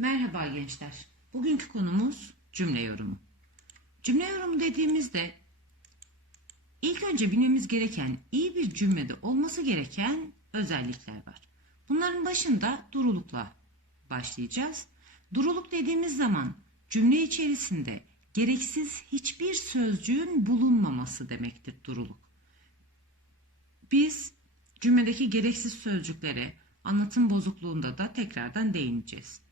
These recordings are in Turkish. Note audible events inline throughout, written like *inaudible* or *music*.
Merhaba gençler. Bugünkü konumuz cümle yorumu. Cümle yorumu dediğimizde ilk önce bilmemiz gereken iyi bir cümlede olması gereken özellikler var. Bunların başında durulukla başlayacağız. Duruluk dediğimiz zaman cümle içerisinde gereksiz hiçbir sözcüğün bulunmaması demektir duruluk. Biz cümledeki gereksiz sözcüklere anlatım bozukluğunda da tekrardan değineceğiz.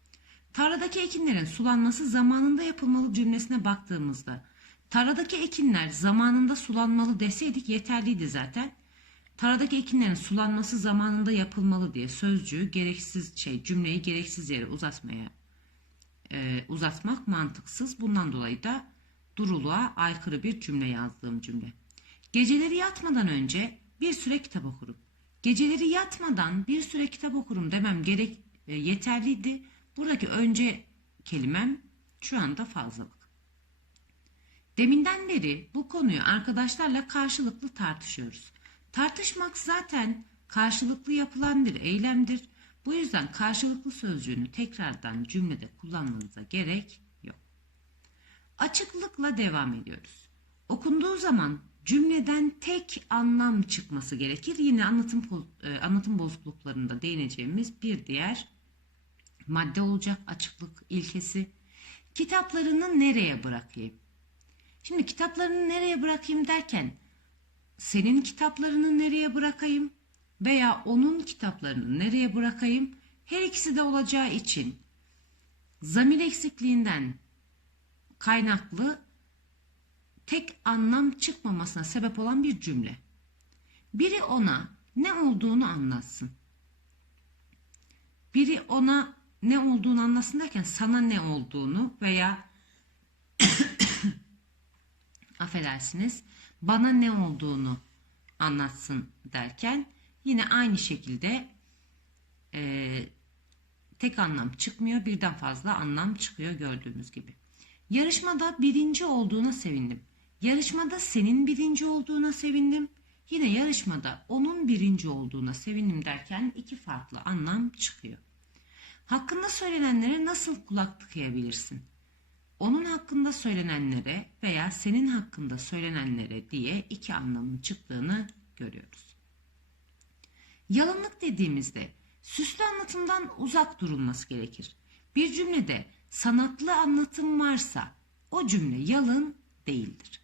Tarladaki ekinlerin sulanması zamanında yapılmalı cümlesine baktığımızda tarladaki ekinler zamanında sulanmalı deseydik yeterliydi zaten. Tarladaki ekinlerin sulanması zamanında yapılmalı diye sözcüğü gereksiz şey cümleyi gereksiz yere uzatmaya e, uzatmak mantıksız. Bundan dolayı da duruluğa aykırı bir cümle yazdığım cümle. Geceleri yatmadan önce bir süre kitap okurum. Geceleri yatmadan bir süre kitap okurum demem gerek e, yeterliydi. Buradaki önce kelimem şu anda fazlalık. Deminden beri bu konuyu arkadaşlarla karşılıklı tartışıyoruz. Tartışmak zaten karşılıklı yapılan bir eylemdir. Bu yüzden karşılıklı sözcüğünü tekrardan cümlede kullanmanıza gerek yok. Açıklıkla devam ediyoruz. Okunduğu zaman cümleden tek anlam çıkması gerekir. Yine anlatım e, anlatım bozukluklarında değineceğimiz bir diğer madde olacak açıklık ilkesi. Kitaplarını nereye bırakayım? Şimdi kitaplarını nereye bırakayım derken senin kitaplarını nereye bırakayım veya onun kitaplarını nereye bırakayım? Her ikisi de olacağı için zamir eksikliğinden kaynaklı tek anlam çıkmamasına sebep olan bir cümle. Biri ona ne olduğunu anlatsın. Biri ona ne olduğunu anlasın derken sana ne olduğunu veya *coughs* affedersiniz bana ne olduğunu anlatsın derken yine aynı şekilde e, tek anlam çıkmıyor birden fazla anlam çıkıyor gördüğümüz gibi. Yarışmada birinci olduğuna sevindim. Yarışmada senin birinci olduğuna sevindim. Yine yarışmada onun birinci olduğuna sevindim derken iki farklı anlam çıkıyor. Hakkında söylenenlere nasıl kulak tıkayabilirsin? Onun hakkında söylenenlere veya senin hakkında söylenenlere diye iki anlamın çıktığını görüyoruz. Yalınlık dediğimizde süslü anlatımdan uzak durulması gerekir. Bir cümlede sanatlı anlatım varsa o cümle yalın değildir.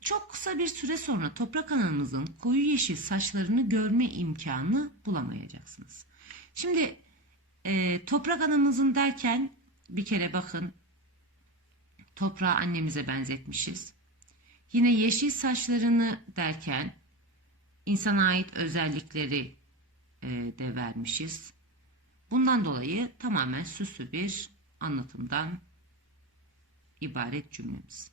Çok kısa bir süre sonra toprak anamızın koyu yeşil saçlarını görme imkanı bulamayacaksınız. Şimdi e, toprak anamızın derken bir kere bakın toprağı annemize benzetmişiz. Yine yeşil saçlarını derken insana ait özellikleri e, de vermişiz. Bundan dolayı tamamen süslü bir anlatımdan ibaret cümlemiz.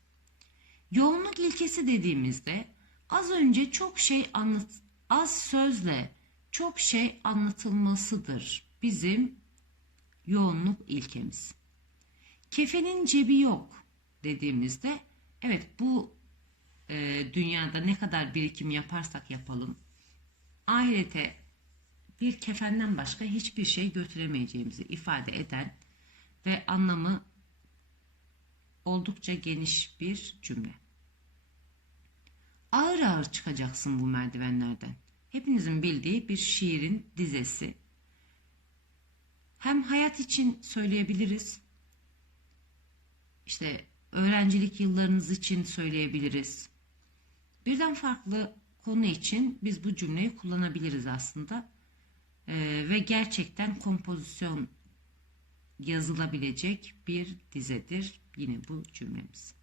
Yoğunluk ilkesi dediğimizde az önce çok şey anlat az sözle çok şey anlatılmasıdır bizim yoğunluk ilkemiz. Kefenin cebi yok dediğimizde evet bu e, dünyada ne kadar birikim yaparsak yapalım ahirete bir kefenden başka hiçbir şey götüremeyeceğimizi ifade eden ve anlamı oldukça geniş bir cümle. Ağır ağır çıkacaksın bu merdivenlerden. Hepinizin bildiği bir şiirin dizesi. Hem hayat için söyleyebiliriz. İşte öğrencilik yıllarınız için söyleyebiliriz. Birden farklı konu için biz bu cümleyi kullanabiliriz aslında. Ee, ve gerçekten kompozisyon yazılabilecek bir dizedir yine bu cümlemiz.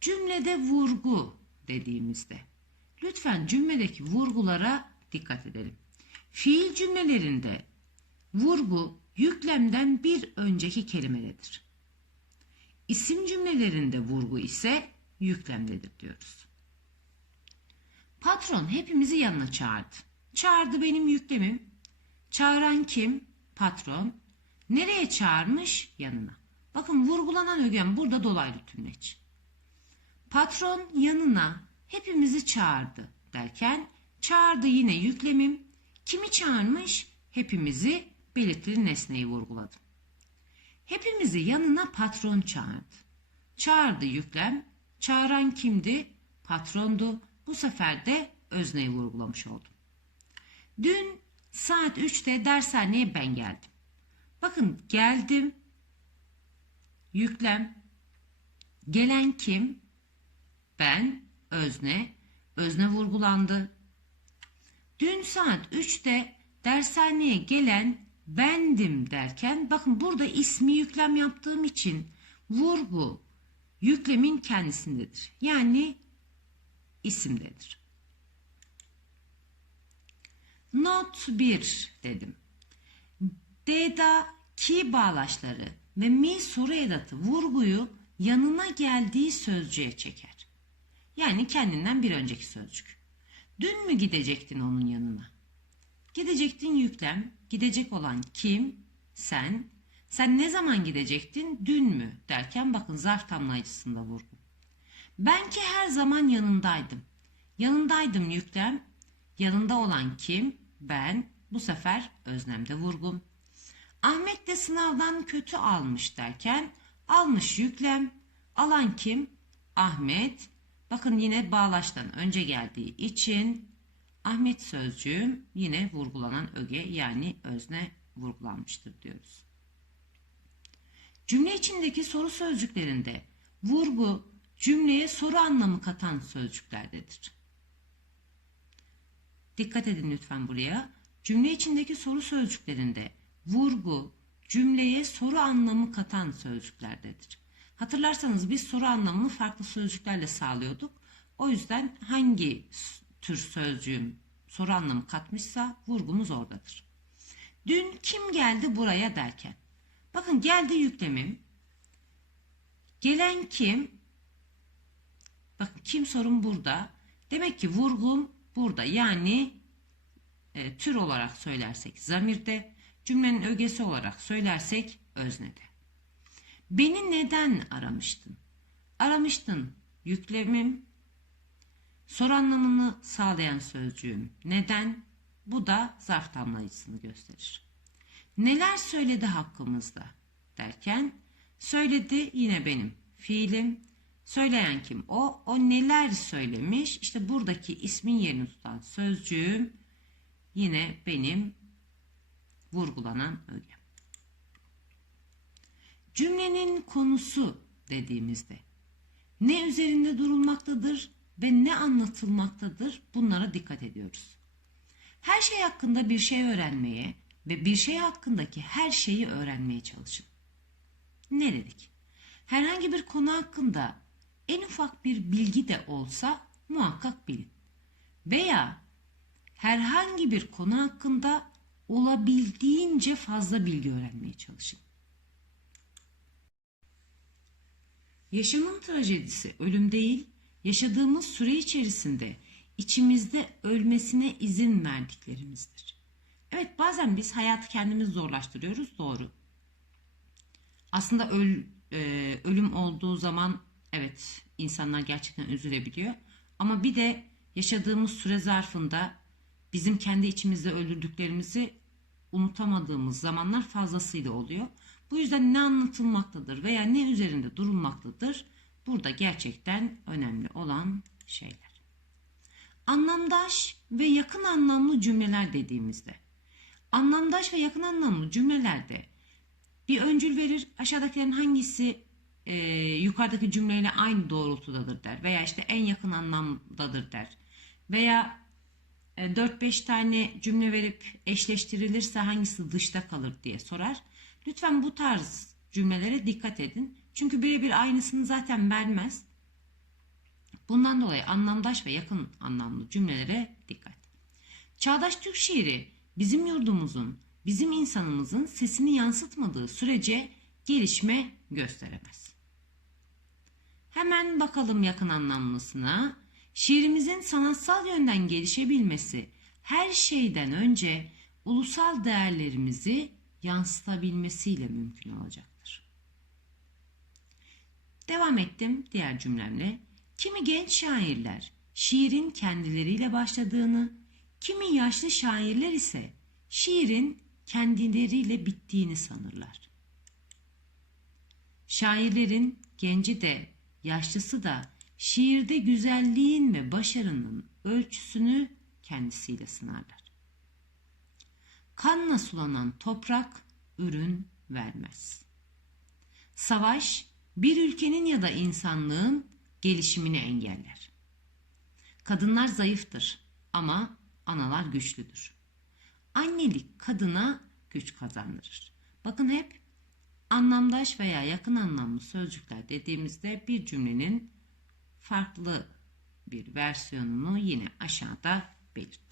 Cümlede vurgu dediğimizde lütfen cümledeki vurgulara dikkat edelim. Fiil cümlelerinde vurgu yüklemden bir önceki kelimededir. İsim cümlelerinde vurgu ise yüklemdedir diyoruz. Patron hepimizi yanına çağırdı. Çağırdı benim yüklemim. Çağıran kim? Patron. Nereye çağırmış? Yanına. Bakın vurgulanan ögen burada dolaylı tümleç. Patron yanına hepimizi çağırdı derken çağırdı yine yüklemim. Kimi çağırmış? Hepimizi belirtili nesneyi vurguladım. hepimizi yanına patron çağırdı. Çağırdı yüklem. Çağıran kimdi? Patrondu. Bu sefer de özneyi vurgulamış oldum. Dün saat 3'te dershaneye ben geldim. Bakın geldim. Yüklem. Gelen kim? Ben, özne. Özne vurgulandı. Dün saat 3'te dershaneye gelen bendim derken bakın burada ismi yüklem yaptığım için vurgu yüklemin kendisindedir. Yani isimdedir. Not 1 dedim. D'da ki bağlaçları ve mi soru edatı vurguyu yanına geldiği sözcüğe çeker. Yani kendinden bir önceki sözcük. Dün mü gidecektin onun yanına? Gidecektin yüklem, gidecek olan kim? Sen. Sen ne zaman gidecektin? Dün mü? Derken bakın zarf tamlayıcısında vurgu. Ben ki her zaman yanındaydım. Yanındaydım yüklem. Yanında olan kim? Ben. Bu sefer öznemde vurgum. Ahmet de sınavdan kötü almış derken almış yüklem. Alan kim? Ahmet. Bakın yine bağlaçtan önce geldiği için Ahmet sözcüğüm yine vurgulanan öge yani özne vurgulanmıştır diyoruz. Cümle içindeki soru sözcüklerinde vurgu cümleye soru anlamı katan sözcüklerdedir. Dikkat edin lütfen buraya. Cümle içindeki soru sözcüklerinde vurgu cümleye soru anlamı katan sözcüklerdedir. Hatırlarsanız biz soru anlamını farklı sözcüklerle sağlıyorduk. O yüzden hangi tür sözcüğüm soru anlamı katmışsa vurgumuz oradadır. Dün kim geldi buraya derken. Bakın geldi yüklemim. Gelen kim? Bakın kim sorun burada. Demek ki vurgum burada. Yani e, tür olarak söylersek zamirde, cümlenin ögesi olarak söylersek öznede. Beni neden aramıştın? Aramıştın yüklemim, soru anlamını sağlayan sözcüğüm neden? Bu da zarf tamlayıcısını gösterir. Neler söyledi hakkımızda derken söyledi yine benim fiilim. Söyleyen kim? O. O neler söylemiş? İşte buradaki ismin yerini tutan sözcüğüm yine benim vurgulanan öge. Cümlenin konusu dediğimizde ne üzerinde durulmaktadır ve ne anlatılmaktadır bunlara dikkat ediyoruz. Her şey hakkında bir şey öğrenmeye ve bir şey hakkındaki her şeyi öğrenmeye çalışın. Ne dedik? Herhangi bir konu hakkında en ufak bir bilgi de olsa muhakkak bilin. Veya herhangi bir konu hakkında olabildiğince fazla bilgi öğrenmeye çalışın. Yaşamın trajedisi ölüm değil, yaşadığımız süre içerisinde içimizde ölmesine izin verdiklerimizdir. Evet bazen biz hayatı kendimiz zorlaştırıyoruz doğru. Aslında öl, e, ölüm olduğu zaman evet insanlar gerçekten üzülebiliyor. Ama bir de yaşadığımız süre zarfında bizim kendi içimizde öldürdüklerimizi unutamadığımız zamanlar fazlasıyla oluyor. Bu yüzden ne anlatılmaktadır veya ne üzerinde durulmaktadır burada gerçekten önemli olan şeyler. Anlamdaş ve yakın anlamlı cümleler dediğimizde anlamdaş ve yakın anlamlı cümlelerde bir öncül verir aşağıdakilerin hangisi e, yukarıdaki cümleyle aynı doğrultudadır der veya işte en yakın anlamdadır der veya e, 4-5 tane cümle verip eşleştirilirse hangisi dışta kalır diye sorar. Lütfen bu tarz cümlelere dikkat edin. Çünkü birebir aynısını zaten vermez. Bundan dolayı anlamdaş ve yakın anlamlı cümlelere dikkat. Çağdaş Türk şiiri bizim yurdumuzun, bizim insanımızın sesini yansıtmadığı sürece gelişme gösteremez. Hemen bakalım yakın anlamlısına. Şiirimizin sanatsal yönden gelişebilmesi her şeyden önce ulusal değerlerimizi yansıtabilmesiyle mümkün olacaktır. Devam ettim diğer cümlemle. Kimi genç şairler şiirin kendileriyle başladığını, kimi yaşlı şairler ise şiirin kendileriyle bittiğini sanırlar. Şairlerin genci de yaşlısı da şiirde güzelliğin ve başarının ölçüsünü kendisiyle sınarlar. Kanla sulanan toprak ürün vermez. Savaş bir ülkenin ya da insanlığın gelişimini engeller. Kadınlar zayıftır ama analar güçlüdür. Annelik kadına güç kazandırır. Bakın hep anlamdaş veya yakın anlamlı sözcükler dediğimizde bir cümlenin farklı bir versiyonunu yine aşağıda belirtiyoruz.